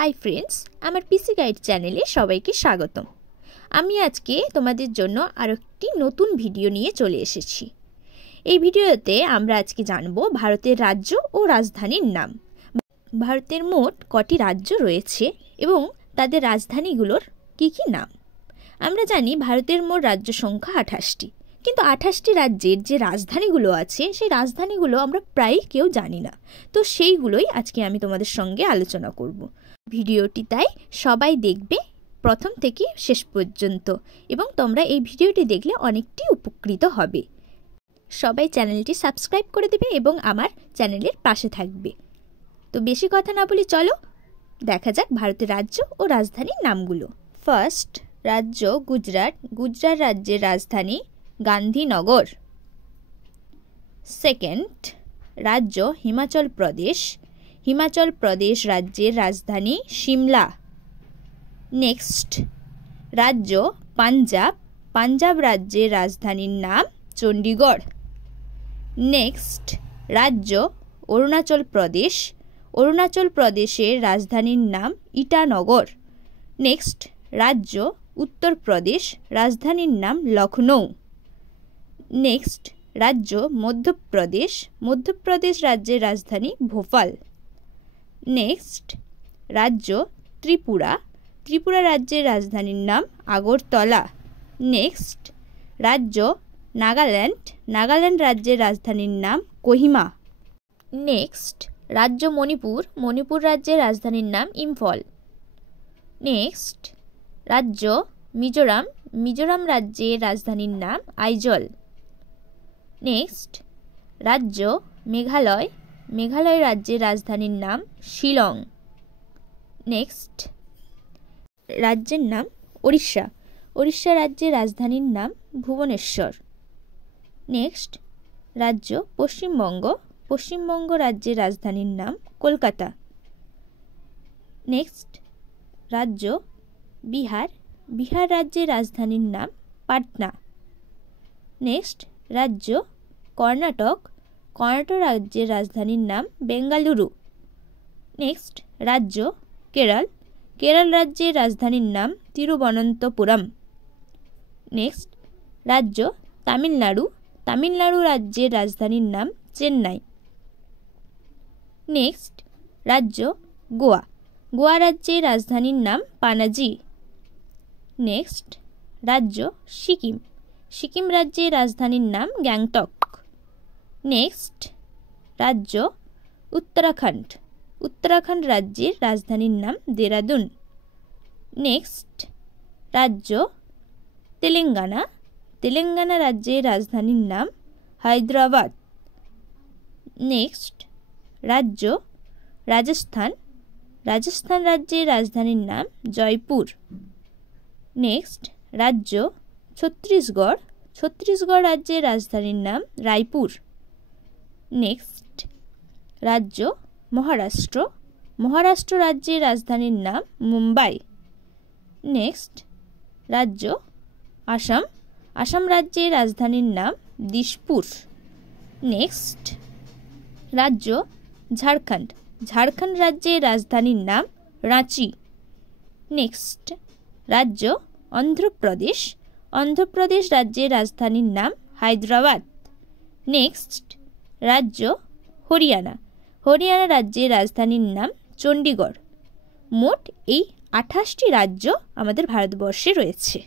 Hi friends, আমার পিসি guide চ্যানেলে সবাইকে স্বাগতম। আমি আজকে তোমাদের জন্য আরেকটি নতুন ভিডিও নিয়ে চলে এসেছি। এই ভিডিওতে আমরা আজকে জানব ভারতের রাজ্য ও রাজধানীর নাম। ভারতের মোট কটি রাজ্য রয়েছে এবং তাদের রাজধানীগুলোর কি কি নাম। আমরা জানি ভারতের মোট রাজ্য সংখ্যা 28টি, কিন্তু 28টি রাজ্যের যে রাজধানীগুলো আছে সেই রাজধানীগুলো আমরা প্রায়ই কেউ জানি না। তো সেইগুলোই আজকে আমি তোমাদের সঙ্গে আলোচনা করব। ভিডিওটি তাই সবাই দেখবে প্রথম থেকে শেষ পর্যন্ত, এবং তোমরা এই ভিডিওটি দেখলে অনেকটি উপকৃত হবে। সবাই চ্যানেলটি সাবস্ক্রাইব করে দেবে এবং আমার চ্যানেলের পাশে থাকবে। তো বেশি কথা না বলি চলো দেখা যাক ভারতের রাজ্য ও রাজধানীর নামগুলো। ফার্স্ট রাজ্য গুজরাট। গুজরাট রাজ্যের রাজধানী গান্ধীনগর। সেকেন্ড রাজ্য হিমাচল প্রদেশ। হিমাচল প্রদেশ রাজ্যের রাজধানী সিমলা। নেক্সট রাজ্য পাঞ্জাব। পাঞ্জাব রাজ্যের রাজধানীর নাম চণ্ডীগড়। নেক্সট রাজ্য অরুণাচল প্রদেশ। অরুণাচল প্রদেশের রাজধানীর নাম ইটানগর। নেক্সট রাজ্য উত্তরপ্রদেশ। রাজধানীর নাম লখনৌ। নেক্সট রাজ্য মধ্যপ্রদেশ। মধ্যপ্রদেশ রাজ্যের রাজধানী ভোপাল। নেক্সট রাজ্য ত্রিপুরা। ত্রিপুরা রাজ্যের রাজধানীর নাম আগরতলা। নেক্সট রাজ্য নাগাল্যান্ড। নাগাল্যান্ড রাজ্যের রাজধানীর নাম কোহিমা। নেক্সট রাজ্য মণিপুর। মণিপুর রাজ্যের রাজধানীর নাম ইম্ফল। নেক্সট রাজ্য মিজোরাম। মিজোরাম রাজ্যের রাজধানীর নাম আইজল। নেক্সট রাজ্য মেঘালয়। মেঘালয় রাজ্যের রাজধানীর নাম শিলং। নেক্সট রাজ্যের নাম ওড়িশা। ওড়িশা রাজ্যের রাজধানীর নাম ভুবনেশ্বর। নেক্সট রাজ্য পশ্চিমবঙ্গ। পশ্চিমবঙ্গ রাজ্যের রাজধানীর নাম কলকাতা। নেক্সট রাজ্য বিহার। বিহার রাজ্যের রাজধানীর নাম পাটনা। নেক্সট রাজ্য কর্ণাটক। কর্ণাটক রাজ্যের রাজধানীর নাম বেঙ্গালুরু। নেক্সট রাজ্য কেরল। কেরল রাজ্যের রাজধানীর নাম তিরুবনন্তপুরম। নেক্সট রাজ্য তামিলনাড়ু। তামিলনাড়ু রাজ্যের রাজধানীর নাম চেন্নাই। নেক্সট রাজ্য গোয়া। গোয়া রাজ্যের রাজধানীর নাম পানাজি। নেক্সট রাজ্য সিকিম। সিকিম রাজ্যের রাজধানীর নাম গ্যাংটক। নেক্সট রাজ্য উত্তরাখণ্ড। উত্তরাখণ্ড রাজ্যের রাজধানীর নাম দেরাদুন। নেক্সট রাজ্য তেলেঙ্গানা। তেলেঙ্গানা রাজ্যের রাজধানীর নাম হায়দ্রাবাদ। নেক্সট রাজ্য রাজস্থান। রাজস্থান রাজ্যের রাজধানীর নাম জয়পুর। নেক্সট রাজ্য ছত্তিশগড়। ছত্তিশগড় রাজ্যের রাজধানীর নাম রায়পুর। নেক্সট রাজ্য মহারাষ্ট্র। মহারাষ্ট্র রাজ্যের রাজধানীর নাম মুম্বাই। নেক্সট রাজ্য আসাম। আসাম রাজ্যের রাজধানীর নাম দিশপুর। নেক্সট রাজ্য ঝাড়খণ্ড। ঝাড়খণ্ড রাজ্যের রাজধানীর নাম রাঁচি। নেক্সট রাজ্য অন্ধ্রপ্রদেশ। অন্ধ্রপ্রদেশ রাজ্যের রাজধানীর নাম হায়দ্রাবাদ। নেক্সট রাজ্য হরিয়ানা। হরিয়ানা রাজ্যের রাজধানীর নাম চণ্ডীগড়। মোট এই 28টি রাজ্য আমাদের ভারতবর্ষে রয়েছে।